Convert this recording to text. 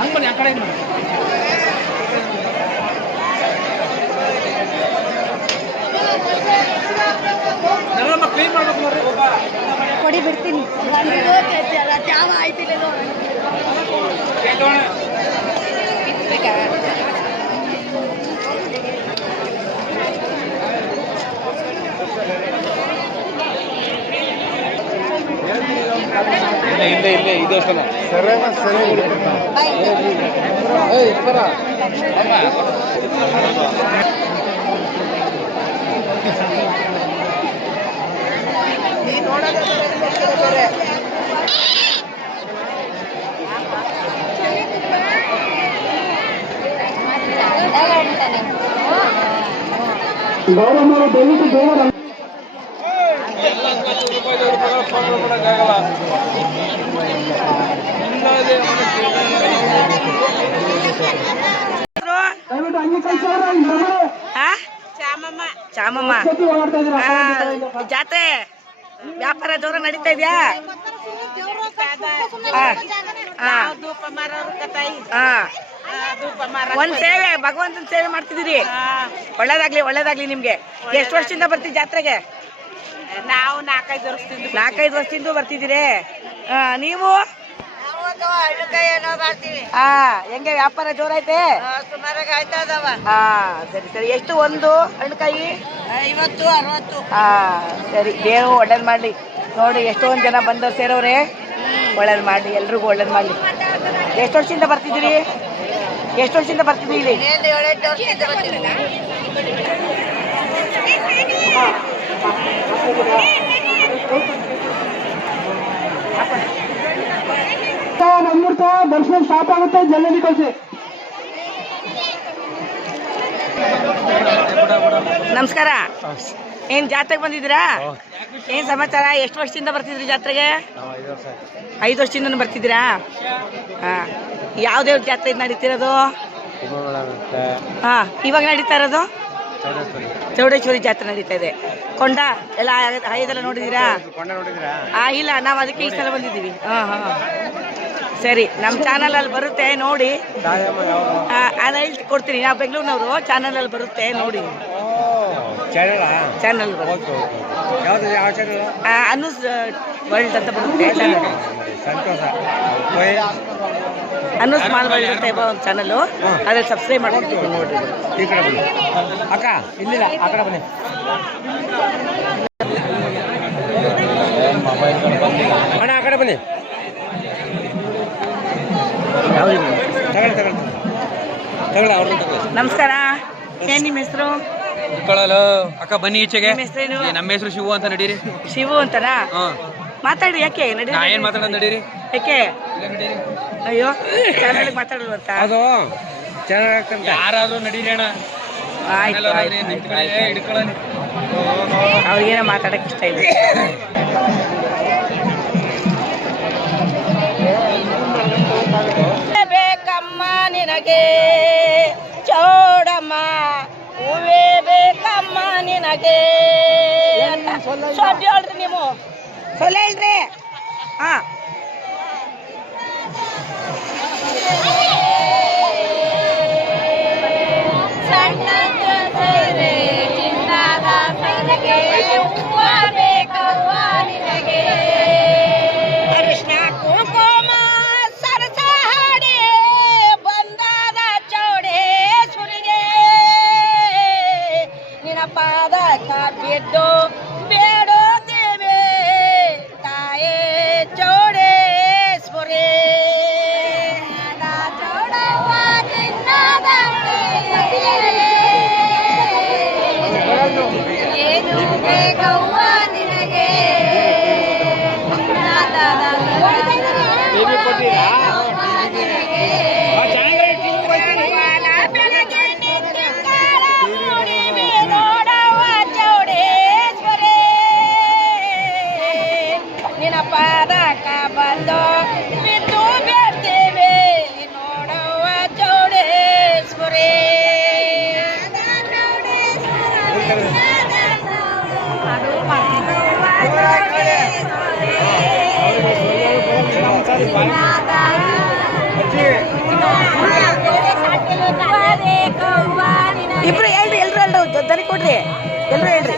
ಹಂಗೆ ಆ ಕಡೆ ಕ್ಲೀನ್ ಮಾಡ್ಬೇಕು ನೋಡ್ರಿ ಕೊಡಿ ಬಿಡ್ತೀನಿ ಯಾವ ಆಯ್ತಿಲ್ಲ ಇಲ್ಲೇ ಇದು ಅಷ್ಟಲ್ಲ ಗೌರಮ್ಮ ದಯವಿಟ್ಟು ದೇವರ ಚಾಮಮ್ಮ ಜಾತ್ರೆ ವ್ಯಾಪಾರ ಜೋರ ನಡೀತಾ ಇದೆಯಾ? ಒಂದ್ ಸೇವೆ ಭಗವಂತನ ಸೇವೆ ಮಾಡ್ತಿದ್ದೀರಿ, ಒಳ್ಳೇದಾಗ್ಲಿ ಒಳ್ಳೇದಾಗ್ಲಿ ನಿಮ್ಗೆ. ಎಷ್ಟು ವರ್ಷದಿಂದ ಬರ್ತೀವಿ ಜಾತ್ರೆಗೆ? ನಾವು 4-5 ವರ್ಷದಿಂದ ಬರ್ತಿದ್ದೀರಿ. ನೀವು ಹೆಂಗೆ ವ್ಯಾಪಾರ ಜೋರ ಐತೆ? ಸರಿ ಸರಿ. ಎಷ್ಟು ಒಂದು ಹಣ್ಣುಕಾಯಿ? 50-60. ಸರಿ, ದೇವರು ಒಳ್ಳೇದ್ ಮಾಡ್ಲಿ. ನೋಡಿ ಎಷ್ಟೊಂದು ಜನ ಬಂದವ್ರು ಸೇರೋರೆ, ಒಳ್ಳೇದ್ ಮಾಡ್ಲಿ, ಎಲ್ರಿಗೂ ಒಳ್ಳೇದ್ ಮಾಡ್ಲಿ. ಎಷ್ಟು ವರ್ಷದಿಂದ ಬರ್ತಿದ್ದೀರಿ? ಎಷ್ಟು ವರ್ಷದಿಂದ ಬರ್ತಿದ್ದೀರಿ? 7-8 ವರ್ಷದಿಂದ ಬರ್ತೀವಿ. ದರ್ಶನ ಸ್ಟಾಪ್ ಆಗುತ್ತೆ, ಜಲ್ದಿ ಕಳಿಸಿ. ನಮಸ್ಕಾರ. ಏನ್ ಜಾತ್ರೆಗೆ ಬಂದಿದ್ದೀರಾ? ಏನ್ ಸಮಾಚಾರ? ಎಷ್ಟು ವರ್ಷದಿಂದ ಬರ್ತಿದ್ರಿ ಜಾತ್ರೆಗೆ? 5 ವರ್ಷದಿಂದ ಬರ್ತಿದ್ದೀರಾ? ಯಾವ್ದೇವ್ ಜಾತ್ರೆ ನಡೀತಿರೋದು? ಇವಾಗ ನಡೀತಾ ಇರೋದು ಚೌಡೇಶ್ವರಿ ಜಾತ್ರೆ ನಡೀತಾ ಇದೆ. ಕೊಂಡ ಎಲ್ಲ ಇದೆಲ್ಲ ನೋಡಿದೀರಾ? ಇಲ್ಲ, ನಾವು ಅದಕ್ಕೆ ಈ ಸಲ ಬಂದಿದ್ದೀವಿ. ಸರಿ, ನಮ್ಮ ಚಾನಲ್ ಅಲ್ಲಿ ಬರುತ್ತೆ ನೋಡಿ. ಅದು ಹೇಳ್ತಿ ಕೊಡ್ತೀನಿ. ನಾವು ಬೆಂಗಳೂರಿನವರು, ಚಾನಲ್ ಅಲ್ಲಿ ಬರುತ್ತೆ ನೋಡಿ. ಚಾನಲ್ ಅನೂಸ್ ವರ್ಲ್ಡ್ ಅಂತ ಬರುತ್ತೆ ಚಾನಲ್. ಅನೂಸ್ ಮಾಲ್ ವರ್ಲ್ಡ್ ಅಂತ ಒಂದು ಚಾನಲ್, ಅದ್ರಲ್ಲಿ ಸಬ್ಸ್ಕ್ರೈಬ್ ಮಾಡ್ಕೊಡ್ತೀವಿ ನೋಡ್ರಿ. ಅಕ್ಕ ಇಲ್ಲಿಲ್ಲ, ಆ ಕಡೆ ಬನ್ನಿ. ಅಣ್ಣ ಆ ಕಡೆ ಬನ್ನಿ. ನಮಸ್ಕಾರ. ಏನ್ ನಿಮ್ಮ ಹೆಸರು? ಅಕ್ಕ ಬನ್ನಿ ಈಚೆಗೆ. ನಮ್ಮ ಹೆಸರು ಶಿವು ಅಂತ. ನಡೀರಿ. ಶಿವು ಅಂತನಾ? ಮಾತಾಡಿ. ಯಾಕೆ ನಡಿ? ಏನ್ ಮಾತಾಡೋದು? ನಡೀರಿ. ಯಾಕೆ? ಅಯ್ಯೋ, ಚಾನಲ್ ಮಾತಾಡಲ್ವಂತ. ಅದು ಯಾರಾದ್ರೂ ನಡೀರಿ ಅಣ್ಣ. ಆಯ್ತು, ಅವ್ರಿಗೇನೋ ಮಾತಾಡಕ್ ಇಷ್ಟ ಇದೆ. ಬೇಕಮ್ಮ ನಿನಗೆ ಚೌಡಮ್ಮ, ಹೂವೇ ಬೇಕಮ್ಮ ನಿನಗೆ ಅಂತ ಸೊಡ್ಡು ಹೇಳ್ರಿ. ನೀವು ಸೊಲ್ಲ ಹೇಳ್ರಿ. ಅರಿಶಿನ ಕುಂಕುಮ ಸರಸ ಹಾಡಿ ಬಂದಾದ ಚೌಡೇಶ್ವರಿಗೆ, ನಿನ್ನ ಪಾದಕ ಬಿದ್ದು ಬೇಡೋ ದೇವೆ ತಾಯೇ ಚೌಡೇಶ್ವರಿಗೆ. ಇಬ್ರು ಹೇಳ್ರಿ, ಎಲ್ರು ದನಿ ಕೊಡ್ರಿ, ಎಲ್ರು ಹೇಳ್ರಿ.